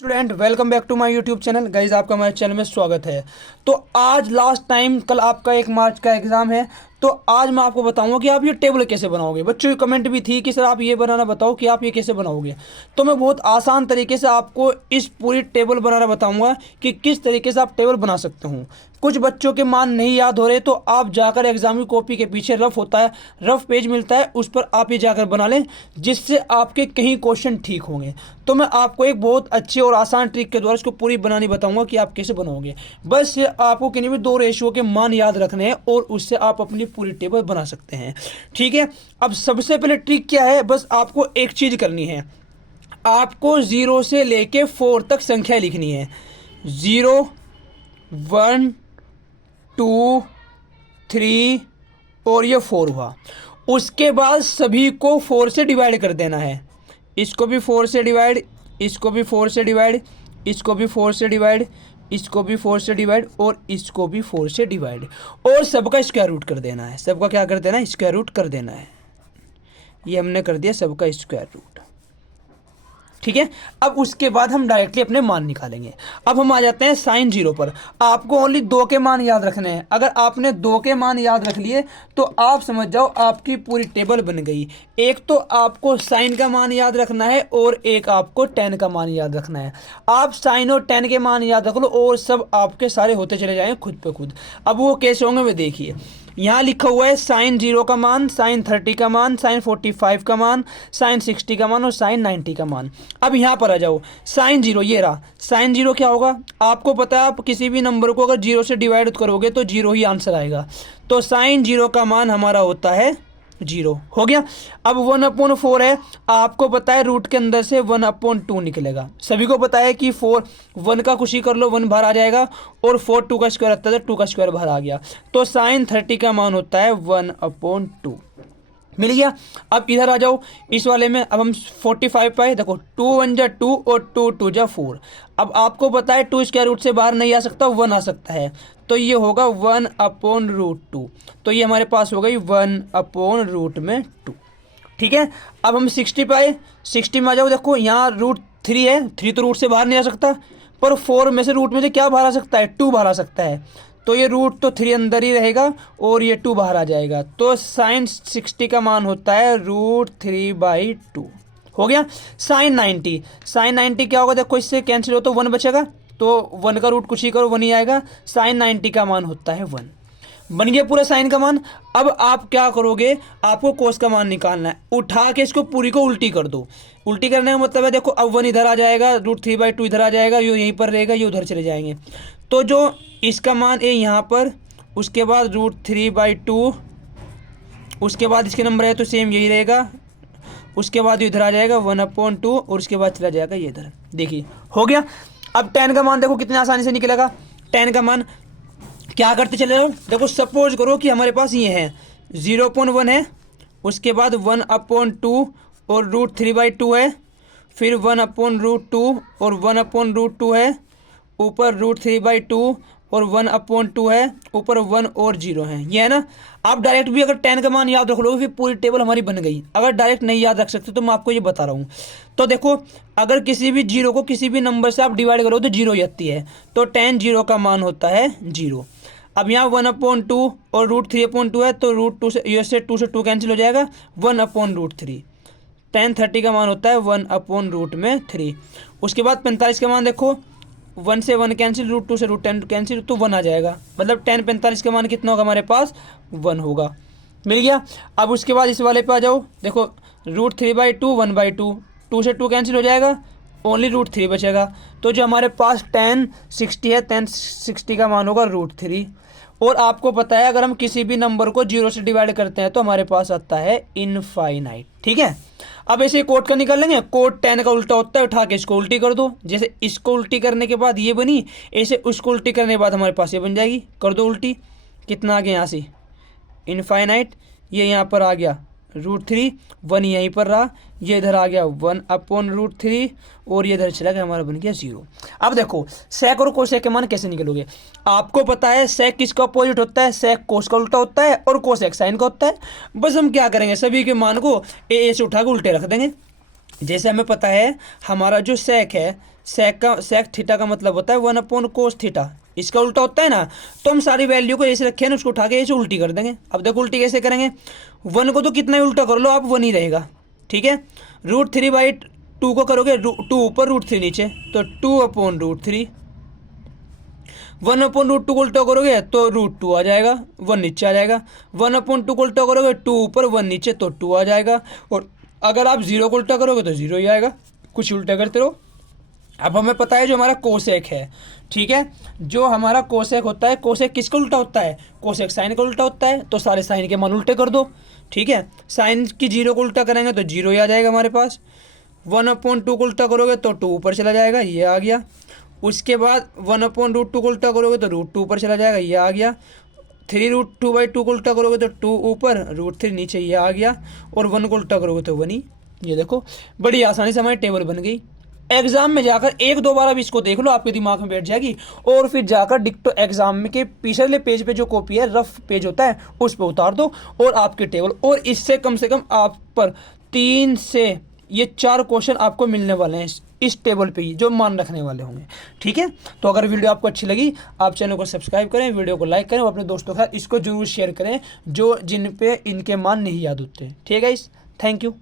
Student welcome back to my YouTube channel. Guys आपका हमारे channel में स्वागत है। तो आज लास्ट टाइम, कल आपका 1 मार्च का एग्ज़ाम है। तो आज मैं आपको बताऊंगा कि आप ये टेबल कैसे बनाओगे। बच्चों की कमेंट भी थी कि सर आप ये बनाना बताओ कि आप ये कैसे बनाओगे। तो मैं बहुत आसान तरीके से आपको इस पूरी टेबल बनाना बताऊंगा कि किस तरीके से आप टेबल बना सकते हो। कुछ बच्चों के मान नहीं याद हो रहे तो आप जाकर एग्जाम की कॉपी के पीछे रफ होता है, रफ पेज मिलता है, उस पर आप ये जाकर बना लें, जिससे आपके कहीं क्वेश्चन ठीक होंगे। तो मैं आपको एक बहुत अच्छी और आसान ट्रिक के द्वारा इसको पूरी बनानी बताऊंगा कि आप कैसे बनाओगे। बस ये आपको किन्हीं भी दो रेशियो के मान याद रखने हैं और उससे आप अपनी पूरी टेबल बना सकते हैं। ठीक है, अब सबसे पहले ट्रिक क्या है, बस आपको एक चीज करनी है। आपको 0 से लेके 4 तक संख्या लिखनी है। 0, 1, 2, 3 और ये 4 हुआ। उसके बाद सभी को 4 से डिवाइड कर देना है। इसको भी 4 से डिवाइड, इसको भी 4 से डिवाइड, इसको भी 4 से डिवाइड, इसको भी 4 से डिवाइड और इसको भी 4 से डिवाइड, और सबका स्क्वायर रूट कर देना है। सबका क्या कर देना है? स्क्वायर रूट कर देना है। ये हमने कर दिया सबका स्क्वायर रूट। ठीक है, अब उसके बाद हम डायरेक्टली अपने मान निकालेंगे। अब हम आ जाते हैं साइन 0 पर। आपको ओनली 2 के मान याद रखने हैं। अगर आपने 2 के मान याद रख लिए तो आप समझ जाओ आपकी पूरी टेबल बन गई। एक तो आपको साइन का मान याद रखना है और एक आपको टेन का मान याद रखना है। आप साइन और टेन के मान याद रख लो और सब आपके सारे होते चले जाएंगे खुद पे खुद। अब वो कैसे होंगे वे देखिए। यहाँ लिखा हुआ है साइन 0 का मान, साइन 30 का मान, साइन 45 का मान, साइन 60 का मान और साइन 90 का मान। अब यहाँ पर आ जाओ। साइन 0 ये रहा। साइन 0 क्या होगा आपको पता है। आप किसी भी नंबर को अगर 0 से डिवाइड करोगे तो 0 ही आंसर आएगा। तो साइन 0 का मान हमारा होता है 0। हो गया। अब 1/4 है। आपको पता है रूट के अंदर से 1/2 निकलेगा। सभी को पता है कि 4 1 का कुछ ही कर लो, 1 बाहर आ जाएगा, और 4 2 का स्क्वायर आता है तो 2 का स्क्वायर बाहर आ गया। तो साइन 30 का मान होता है 1/2। मिल गया। अब इधर आ जाओ इस वाले में। अब हम 45 पाए। देखो 2 1 जा 2 और 2 2 जा 4। अब आपको पता है 2 स्क्वायर रूट से बाहर नहीं आ सकता, 1 आ सकता है। तो ये होगा 1/√2। तो ये हमारे पास हो गई 1/√2। ठीक है, अब हम 60 पाए। 60 में आ जाओ। देखो यहाँ √3 है, 3 तो रूट से बाहर नहीं आ सकता, पर 4 में से रूट में से क्या बाहर आ सकता है? 2 बाहर आ सकता है। तो ये रूट तो 3 अंदर ही रहेगा और ये 2 बाहर आ जाएगा। तो साइन 60 का मान होता है √3/2। हो गया। साइन 90, साइन 90 क्या होगा? देखो इससे कैंसिल हो तो 1 बचेगा, तो 1 का रूट कुछ ही करो 1 ही आएगा। साइन 90 का मान होता है 1। बन गया पूरा साइन का मान। अब आप क्या करोगे? आपको कोस का मान निकालना है। उठा के इसको पूरी को उल्टी कर दो। उल्टी करने का मतलब है, देखो अब 1 इधर आ जाएगा, √3/2 इधर आ जाएगा, ये यहीं पर रहेगा, ये उधर चले जाएंगे। तो जो इसका मान है यहाँ पर, उसके बाद √3/2, उसके बाद इसके नंबर है तो सेम यही रहेगा, उसके बाद इधर आ जाएगा 1/2 और उसके बाद चला जाएगा ये इधर। देखिए हो गया। अब टेन का मान देखो कितने आसानी से निकलेगा। टेन का मान क्या करते चले जाओ। देखो सपोज करो कि हमारे पास ये है 0.1 है, उसके बाद 1/2 और √3/2 है, फिर 1/√2 और 1/√2 है, ऊपर √3/2 और 1/2 है, ऊपर 1 और 0 है। ये है ना। आप डायरेक्ट भी अगर 10 का मान याद रख लोगे फिर पूरी टेबल हमारी बन गई। अगर डायरेक्ट नहीं याद रख सकते तो मैं आपको ये बता रहा हूँ। तो देखो अगर किसी भी 0 को किसी भी नंबर से आप डिवाइड करो तो 0 ही आती है। तो 10 0 का मान होता है 0। अब यहाँ 1/2 और √3/2 है तो √2 से ये से 2 से 2 कैंसिल हो जाएगा, 1/√3। 10 30 का मान होता है 1/√3। उसके बाद 45 का मान देखो, 1 से 1 कैंसिल, √2 से √10 कैंसिल, तो 1 आ जाएगा। मतलब 10 45 का मान कितना होगा हमारे पास? 1 होगा। मिल गया। अब उसके बाद इस वाले पे आ जाओ। देखो √3/2 1/2, 2 से 2 कैंसिल हो जाएगा, ओनली √3 बचेगा। तो जो हमारे पास 10 60 है, 10 60 का मान होगा √3। और आपको पता है अगर हम किसी भी नंबर को 0 से डिवाइड करते हैं तो हमारे पास आता है इनफाइनाइट। ठीक है। अब ऐसे कोड का निकाल लेंगे। कोड 10 का उल्टा होता है, उठा के इसको उल्टी कर दो। जैसे इसको उल्टी करने के बाद ये बनी, ऐसे उसको उल्टी करने के बाद हमारे पास ये बन जाएगी। कर दो उल्टी। कितना आ गया यहाँ से? इनफाइनाइट। ये यहाँ पर आ गया √3, 1 यहीं पर रहा, ये इधर आ गया 1/√3 और ये इधर चला गया, हमारा बन गया 0। अब देखो सेक और कोसेक के मान कैसे निकलोगे। आपको पता है सेक किसका अपोजिट होता है? सेक कोस का उल्टा होता है और कोसेक साइन का होता है। बस हम क्या करेंगे, सभी के मान को ए से उठा के उल्टे रख देंगे। जैसे हमें पता है हमारा जो सेक है, सेक थीटा का मतलब होता है 1/cos थीटा, इसका उल्टा होता है ना। तो हम सारी वैल्यू को ऐसे रखे हैं ना, उसको उठा के ऐसे उल्टी कर देंगे। अब देखो उल्टी कैसे करेंगे, 1 को तो कितना ही उल्टा कर लो आप 1 ही रहेगा, ठीक है। √3/2 को करोगे 2 ऊपर √3 नीचे, तो 2/√3। 1/√2 को उल्टा करोगे तो √2 आ जाएगा, 1 नीचे आ जाएगा। 1/2 को उल्टा करोगे 2 ऊपर 1 नीचे, तो 2 आ जाएगा। और अगर आप 0 को उल्टा करोगे तो 0 ही आएगा, कुछ उल्टा करते रहो। अब हमें पता है जो हमारा कोसेक है, ठीक है, जो हमारा कोसेक होता है, कोसेक किसका उल्टा होता है, कोसेक साइन का उल्टा होता है। तो सारे साइन के मान उल्टे कर दो, ठीक है। साइन की 0 को उल्टा करेंगे तो 0 ही आ जाएगा हमारे पास। 1/2 को उल्टा करोगे तो 2 ऊपर चला जाएगा, ये आ गया। उसके बाद 1/√2 को उल्टा करोगे तो √2 ऊपर चला जाएगा, ये आ गया। 3√2/2 को उल्टा करोगे तो 2 ऊपर √3 नीचे, ये आ गया। और 1 को उल्टा करोगे तो 1 ही। ये देखो बड़ी आसानी से हमारी टेबल बन गई। एग्जाम में जाकर 1-2 बार अब इसको देख लो, आपके दिमाग में बैठ जाएगी। और फिर जाकर डिक्टो एग्जाम में के पिछले पेज पे जो कॉपी है, रफ पेज होता है, उस पर उतार दो और आपकी टेबल। और इससे कम से कम आप पर 3 से ये 4 क्वेश्चन आपको मिलने वाले हैं इस टेबल पे ही, जो मान रखने वाले होंगे, ठीक है। तो अगर वीडियो आपको अच्छी लगी, आप चैनल को सब्सक्राइब करें, वीडियो को लाइक करें और अपने दोस्तों के साथ इसको जरूर शेयर करें, जो जिन पे इनके मान नहीं याद होते, ठीक है गाइस। Thank you.